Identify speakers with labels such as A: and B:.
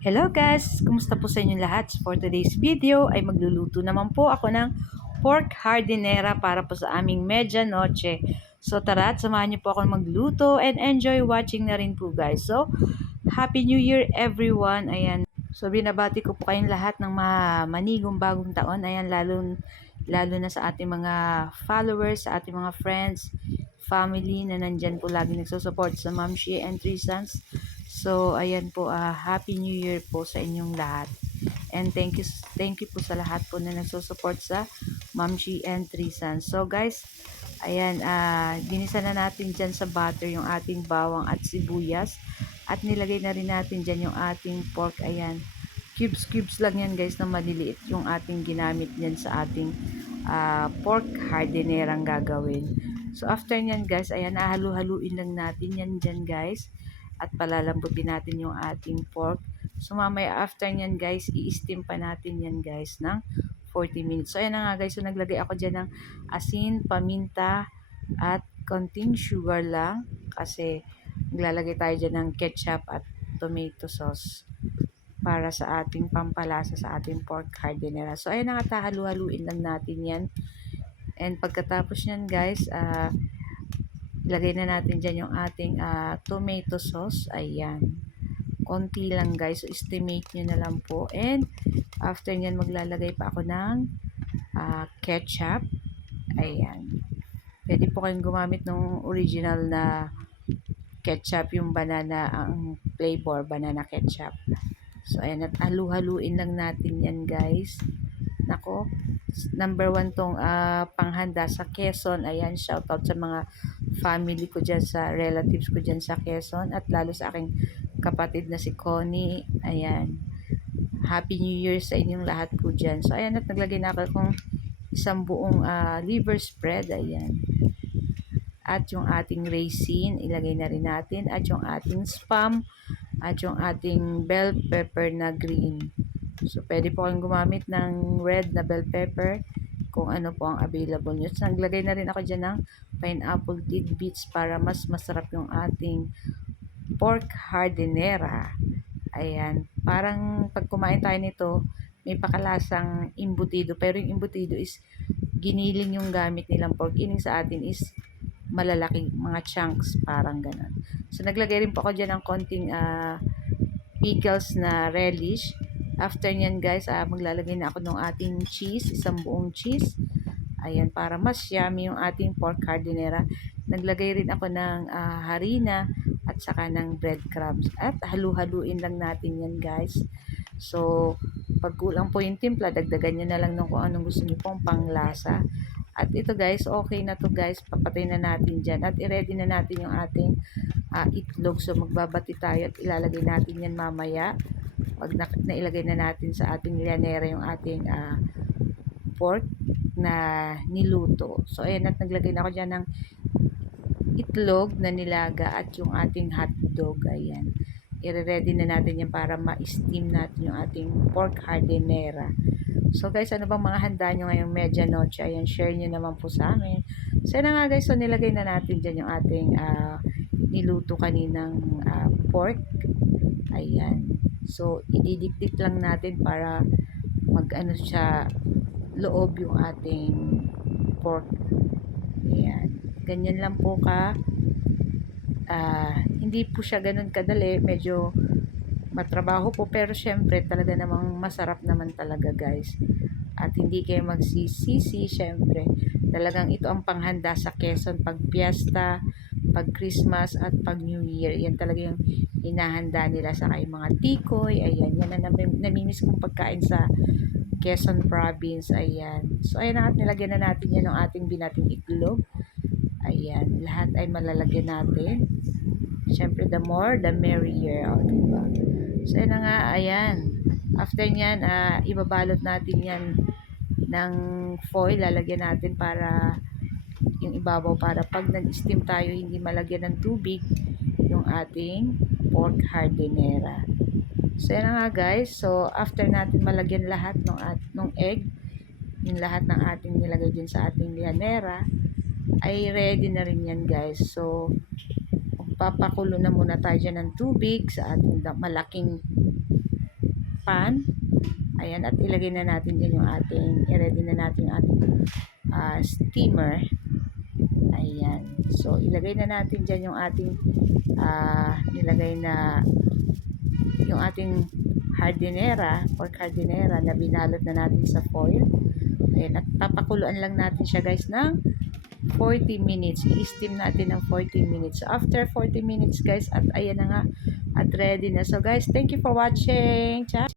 A: Hello guys! Kumusta po sa inyo lahat? For today's video ay magluluto naman po ako ng pork hardinera para po sa aming medianoche. So tara at samahan niyo po ako magluto and enjoy watching na rin po guys. So, Happy New Year everyone! Ayan. So binabati ko po kayong lahat ng mga manigong bagong taon. Ayan, lalo, lalo na sa ating mga followers, sa ating mga friends, family na nandyan po lagi nagsusupport sa Ma'am Shea and Three Sons. So, ayan po, uh, Happy New Year po sa inyong lahat. And thank you, thank you po sa lahat po na nagsusupport sa Ma'am Shea and Three Sons. So, guys, ayan, uh, ginisa na natin dyan sa butter yung ating bawang at sibuyas. At nilagay na rin natin dyan yung ating pork. Ayan, cubes-cubes lang yan guys na maliliit yung ating ginamit dyan sa ating uh, pork hardinerang gagawin. So, after nyan guys, ayan, halu-haluin lang natin yan dyan guys at palalambutin natin yung ating pork. So mamaya after nyan guys, i-steam pa natin yan guys ng 40 minutes. So ayan na nga guys, so naglagay ako dyan ng asin, paminta, at konting sugar lang kasi naglalagay tayo dyan ng ketchup at tomato sauce para sa ating pampalasa sa ating pork hardinera. So ayan nga, halu-haluin lang natin yan. And pagkatapos nyan guys, uh, Ilagay na natin dyan yung ating uh, tomato sauce. Ayan. Konti lang guys. So, estimate nyo na lang po. And, after nyan, maglalagay pa ako ng uh, ketchup. Ayan. Pwede po kayong gumamit ng original na ketchup, yung banana, ang flavor, banana ketchup. So, ayan. At halu-haluin lang natin yan guys. Nako, number one tong uh, panghanda sa Quezon. Ayan, shout out sa mga family ko dyan, sa relatives ko dyan sa Quezon at lalo sa aking kapatid na si Connie. Ayan. Happy New Year sa inyong lahat po dyan. So, ayan at naglagay na ako kung isang buong uh, liver spread. Ayan. At yung ating raisin, ilagay na rin natin. At yung ating spam. At yung ating bell pepper na green. So, pwede po kayong gumamit ng red na bell pepper kung ano po ang available nyo. So, naglagay na rin ako dyan ng pineapple tidbits para mas masarap yung ating pork hardinera. Ayan. Parang pag kumain tayo nito, may pakalasang imbutido. Pero yung imbutido is giniling yung gamit nilang pork. Ining sa atin is malalaki mga chunks parang ganun. So naglagay rin po ako dyan ng konting uh, pickles na relish. After nyan guys, uh, maglalagay na ako ng ating cheese, isang buong cheese. Ayan, para mas yummy yung ating pork cardinera. Naglagay rin ako ng uh, harina at saka ng breadcrumbs. At halu-haluin lang natin yan guys. So, pag kulang po yung timpla, dagdagan nyo na lang ng kung anong gusto nyo pong panglasa. At ito guys, okay na to guys. Papatay na natin dyan. At i-ready na natin yung ating uh, itlog. So, magbabati tayo at ilalagay natin yan mamaya. Pag na, nailagay na natin sa ating lianera yung ating uh, pork na niluto. So, ayan at naglagay na ako dyan ng itlog na nilaga at yung ating hotdog. Ayan. I-ready na natin yan para ma-steam natin yung ating pork hardinera. So guys, ano bang mga handa nyo ngayong medianoche? Ayan, share nyo naman po sa amin. So na nga guys, so nilagay na natin dyan yung ating uh, niluto kaninang uh, pork. Ayan. So, ididikdik lang natin para mag-ano siya, loob yung ating pork. Ayan. Ganyan lang po ka. Uh, hindi po siya ganun kadali. Medyo matrabaho po. Pero syempre, talaga namang masarap naman talaga guys. At hindi kayo magsisisi, syempre. Talagang ito ang panghanda sa Quezon pag piyesta, pag Christmas at pag New Year. Yan talaga yung hinahanda nila sa kay mga tikoy. Ayan, yan ang namimiss kong pagkain sa Quezon Province. Ayan. So, ayan at nilagyan na natin yan ng ating binating itlog. Ayan. Lahat ay malalagyan natin. Siyempre, the more, the merrier. O, diba? So, na nga. Ayan. After nyan, uh, ibabalot natin yan ng foil. Lalagyan natin para yung ibabaw para pag nag-steam tayo hindi malagyan ng tubig yung ating pork hardinera. So, yan nga guys. So, after natin malagyan lahat ng, at, ng egg, yung lahat ng ating nilagay din sa ating lianera, ay ready na rin yan guys. So, papakulo na muna tayo dyan ng tubig sa ating malaking pan. Ayan, at ilagay na natin dyan yung ating, i-ready na natin yung ating ah, steamer. Ayan. So, ilagay na natin dyan yung ating ah, nilagay na yung ating hardinera or cardinera na binalot na natin sa foil. Ayan, at papakuluan lang natin siya guys ng 40 minutes. I-steam natin ng 40 minutes. After 40 minutes guys, at ayan na nga, at ready na. So guys, thank you for watching. Ciao!